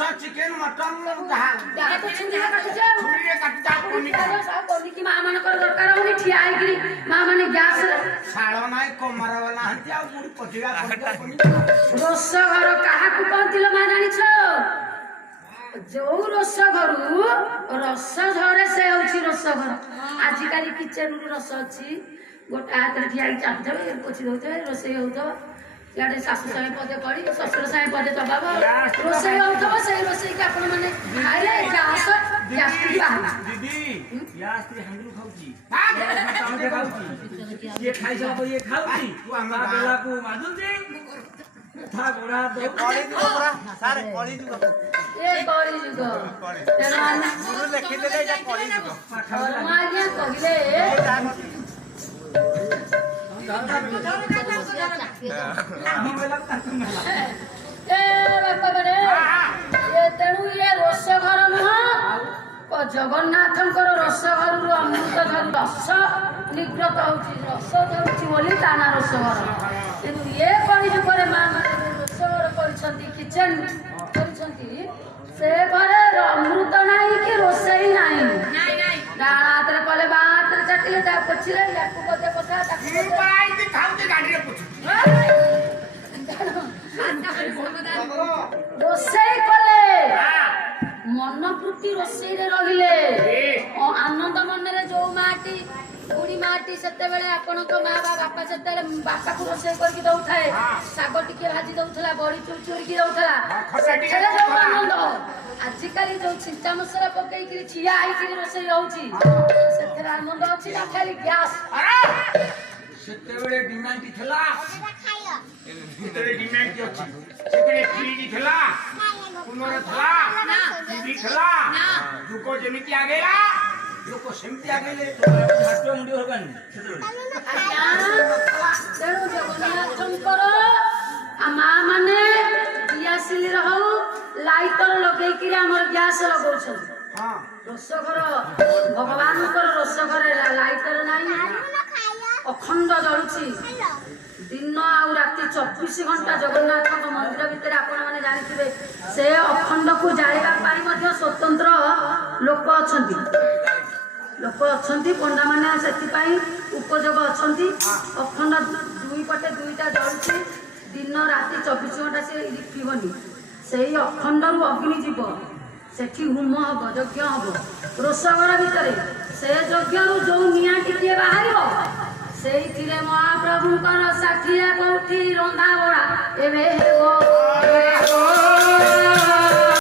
ମାଂସ chicken mutton ଯାହା ତ ଛୁରୀରେ କାଟୁଛେ ଛୁରୀରେ କାଟି ଯାହା ପନିକି ମା ମାନଙ୍କର ଦରକାର ହଉନି ଠିଆ ହେଇକିରି ମା ମାନେ ଗ୍ୟାସରେ ଶାଳ ନାହିଁ କମାର ବାଲା ହାନ୍ତି ଆଉ କୋଉଠି ପଚିବା ରୋଷ ଘର କାହାକୁ କହୁଥିଲ ମା ଜାଣିଛ? ଯୋଉ ରୋଷ ଘରୁ ରସ ଝରେ ସେ ହଉଛି ରୋଷ ଘର। ଆଜିକାଲି କିଚେନରୁ ରସ ଅଛି ଗୋଟେ ହାତରେ ଠିଆ ହେଇକି ଚାଟୁଥିବେ ପୋଛି ଦଉଥିବେ ରୋଷେଇ ହଉଥିବ ଇଆଡେ ଶାଶୁ ସାଙ୍ଗେ ପଦେ ପଡି ଶ୍ୱଶୁର ସାଙ୍ଗେ ପଦେ ଦବାବ ରୋଷେଇ ହଉଥିବ ସେଇ ରୋଷେଇକି ଆପଣ ମାନେ ଖାଇଲେ ଗ୍ୟାସ ଗ୍ୟାଷ୍ଟ୍ରିକ୍ ବାହାରିଲା। ଦିଦି ୟା ସ୍ତ୍ରୀ ହାଣ୍ଡିରୁ ଖାଉଛି ଇଏ ଖାଇସାରିଲା ପରେ ଇଏ ଖାଉଛି ତା ବେଲାକୁ ମାଜୁଛି ତା ଗୋଡା କଳିଯୁଗ ପୁରା ସାର୍ କଳିଯୁଗ ଏ କଳିଯୁଗ ତେଣୁ ଆମେ ଗୁରୁ ଲେଖିଦେଲେ ଏଇଟା କଳିଯୁଗ ଆଜ୍ଞା କହିଲେ ତେଣୁ ଇଏ ରୋଷ ଘର ନୁହଁ ଜଗନ୍ନାଥଙ୍କର ରୋଷ ଘରରୁ ଅମୃତ ଝରୁ ରସ ନିଗ୍ରତ ହଉଛି ରସ ଝରୁଛି ବୋଲି ତା ନା ରୋଷ ଘର। କିନ୍ତୁ ଇଏ କଳିଯୁଗରେ ମା ମାନେ ରୋଷ ଘର କରିଛନ୍ତି କିଚେନ କରିଛନ୍ତି ସେ ଘରେ ଅମୃତ ନାହିଁ କି ରୋଷେଇ ନାହିଁ। ଡାହାଣ ହାତରେ କଲେ ବାଁ ହାତରେ ଚାଟିଲେ ତା ପୋଛିଲେ ୟାକୁ ପଦେ ପୋଛା ତାକୁ ଖାଉଛି ଗାଡିରେ ରୋଷେଇ କଲେ ମନୋବୃତ୍ତି ରୋଷେଇରେ ରହିଲେ ଆନନ୍ଦ ମନରେ ଯୋଉ ମାଟି ବୁଢୀ ମାଟି ସେତେବେଳେ ଆପଣଙ୍କ ମା ବା ବାପା ସେତେବେଳେ ବାପାକୁ ରୋଷେଇ କରିକି ଦଉଥାଏ ଶାଗ ଟିକେ ଭାଜି ଦଉଥିଲା ବଡି ଚୁରି ଚୁରିକି ଦଉଥିଲା ସେଥିରେ ଯୋଉ ଆନନ୍ଦ ଆଜିକାଲି ଯୋଉ ଛିଞ୍ଚା ମସଲା ପକେଇକିରି ଠିଆ ହେଇକିରି ରୋଷେଇ ହଉଛି ସେଥିରେ ଆନନ୍ଦ ଅଛି ନା ଖାଲି ଗ୍ୟାସ। ସେତେବେଳେ ଡିମାଣ୍ଡ ଥିଲା ସେତେବେଳେ ଡିମାଣ୍ଡ ଅଛି ସେତେବେଳେ ଫ୍ରିଜ ଥିଲା କୁଲର ଥିଲା ଟିଭି ଥିଲା ଯୁଗ ଯେମିତି ଆଗେଇଲା ଲୋକ ସେମିତି ଆଗେଇଲେ ହାତ ମୁଣ୍ଡି ହବନି ତେଣୁ ଜଗନ୍ନାଥଙ୍କର ମା ମାନେ ଦିଆସିଲିର ହଉ ଲାଇଟର ଲଗେଇକିରି ଆମର ଗ୍ୟାସ ଲଗଉଛନ୍ତି। ରୋଷ ଘର ଭଗବାନଙ୍କର ରୋଷ ଘରେ ଲାଇଟର ନାହିଁ ଅଖଣ୍ଡ ଜଳୁଛି ଦିନ ଆଉ ରାତି 24 ଘଣ୍ଟା ଜଗନ୍ନାଥଙ୍କ ମନ୍ଦିର ଭିତରେ ଆପଣ ମାନେ ଜାଣିଥିବେ ସେ ଅଖଣ୍ଡକୁ ଜାଳିବା ପାଇଁ ମଧ୍ୟ ସ୍ୱତନ୍ତ୍ର ଲୋକ ଅଛନ୍ତି ପଣ୍ଡା ମାନେ ସେଥିପାଇଁ ଉପଯୋଗ ଅଛନ୍ତି। ଅଖଣ୍ଡ ଦୁଇ ପଟେ ଦୁଇଟା ଜଳୁଛି ଦିନ ରାତି 24 ଘଣ୍ଟା ସେ ଲିଖିବନି ସେଇ ଅଖଣ୍ଡରୁ ଅଗ୍ନି ଯିବ ସେଠି ହୋମ ହବ ଯଜ୍ଞ ହବ ରୋଷ ଘର ଭିତରେ ସେ ଯଜ୍ଞରୁ ଯୋଉ ନିଆଁ ଟିକିଏ ବାହାରିବ ସେଇଥିରେ ମହାପ୍ରଭୁଙ୍କର 60 କୋଠି ରନ୍ଧା ବଢା ଏବେ ହେବ।